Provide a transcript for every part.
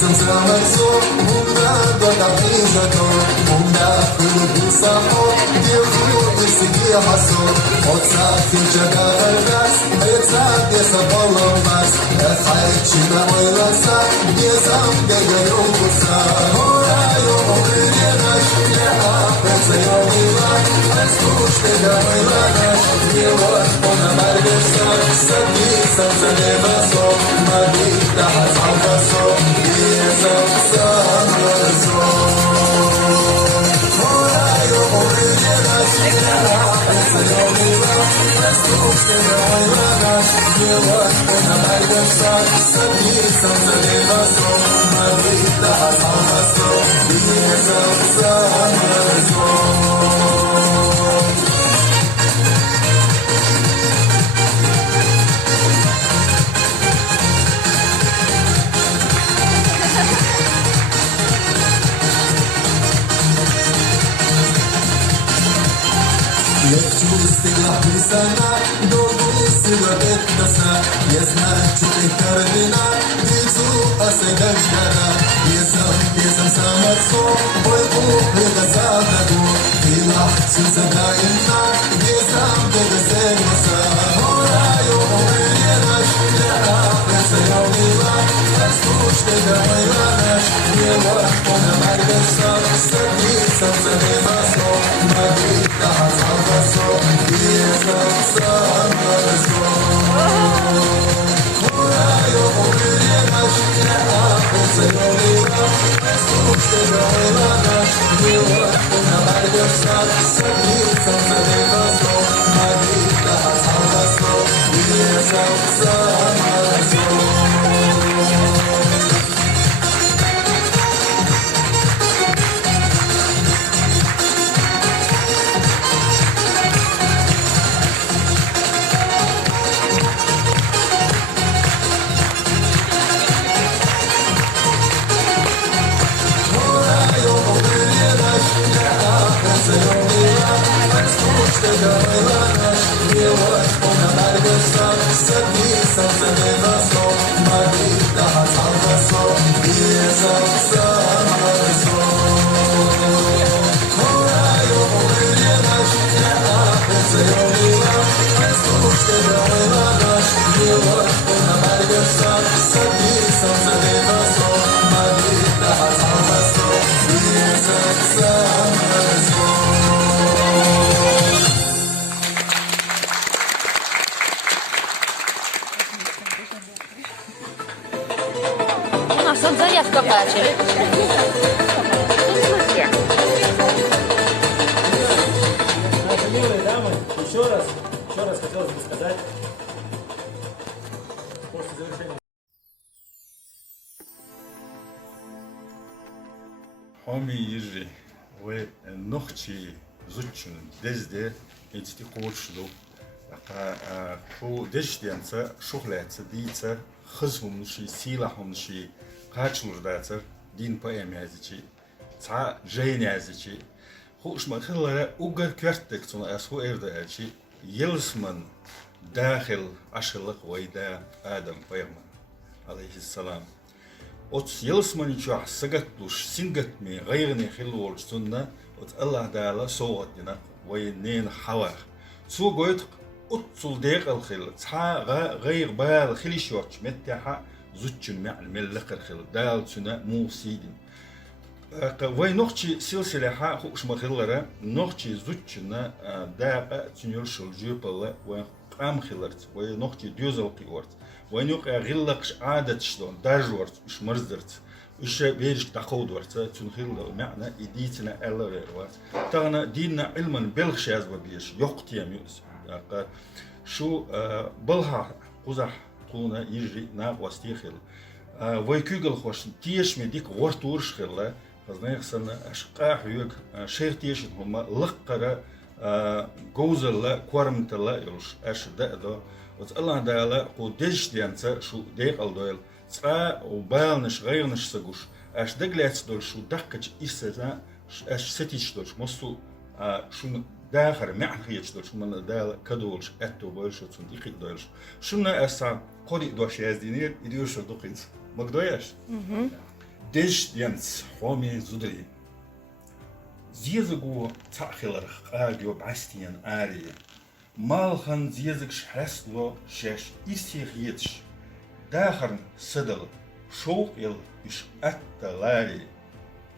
زمزمتو موندا دادقیزتو موندا کلو سامو دیو دیسکی حسو اوتساتی جدا هرگز ایتساتی سبالماس خایچینا oylansa gezam dege yolgusa Horayo oğluyanaş ne apetse yoluylar Az kuş dege oylanaş Yavaş ona vergesen Sadi sanzane baso Madita hazal baso Gezam sanmazo Horayo oğluyanaş ne apetse yoluylar Az kuş dege oylanaş Yavaş ona vergesen Sadi sanzane baso Madita hazal baso Gezam sanmazo Leczustyla pisana, dogustyla etnasa Yezna çuki karvina, dizu asegajdara Yezam samatso, boy bu hıda zadagu Tilah süze daimna, yezam dede sevmasa Horayo oğluyanaş, ne apetse yoluyla Az kuş dede oylanaş, yavaş ona vergesen Sadi sanzane baso, madita hazal baso Gezam sanmazo Horayo oğluyanaş, ne apetse yoluyla Az kuş dede oylanaş, yavaş ona vergesen Sadi sanzane baso, madita hazal baso Gezam sanmazo Son заявка бачили. Милые дамы, еще раз хотелось бы сказать, после завершения. Homi yiri ve nohçi zutçun dezde enti koçlu. Şu dezdiyansa şuhlatsa diysa hızhumşi silahumşi kaçlurdaysa din payamyazici ta jeynazici hoşma hıllara ugar kverttek sonra asu erdaci yılsman dahil aşılık ve da Adam peygamber aleyhisselam Ot yılsman içah sagatluş singat mi gayrını hilwol sunna ot Allah Teala soğatına ve nen hava su goyt utsul dek al khil ta gayr bal khilish yok metaha zutçun ma'al mellaqal khil dal suna musidin ve nohçi silsileha hoş mahillara nohçi zutçuna daqa tünür şulju pala ve qam khilart ve nohçi düzel qiwart ve nuk gillaq adat shlon dajwart shmarzert ish berish taqawdwart tun khil ma'na iditna alla verwart tagna dinna ilman belkhshaz ve bish yoqtiyamyus şu balha quzah quna yiri na wastihil ve kügel hoş tiyeshme dik wartursh khilla Знаехсана ашqa huyuk şeyh tiyeshin huma laqara gozalla quarmtala yuluş ashda do ot Allah Teala qu dejdiyansa şu deqaldoyl ца убалныш гайрныш сагуш аш деглец дол şu daqqach isza ash setish dol mosu şunu dahar ma'hiyeç dol şunu da kadolş etto bolş tun diqid dol şunu asa qodi doş yazdinir idiyor şu duqins magdoyaş دش دينس حومي زدري زيزقو تأخيلر قاقيو بعستين آري مالخن زيزق شحرسلو شاش إستيخيتش داخرن سدل شوق يل إش أتلاري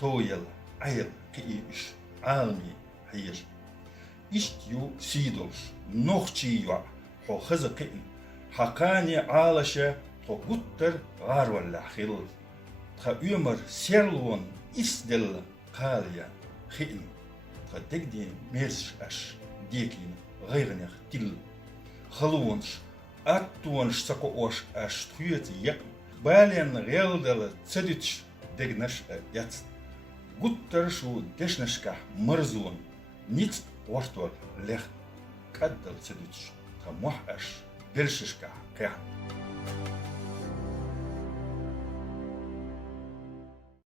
تو يل عيل قي إش عالمي حير إشتيو سيدوش نوخشيو حو خزقين حقاني عالشة حو قطر غار ولا خيل تخا عمر سيرلون إسدل قاليا خين تخا تقدين ميرش أش ديكين غيرنيخ تل خلونش أتونش ساقوش أش تخيوتي يق بالين غيلدل تسدتش دقنش يات قطر شو دشنشكح مرزون نيت ورطور لخ كدل تسدتش تخا موح أش بلششكح قيح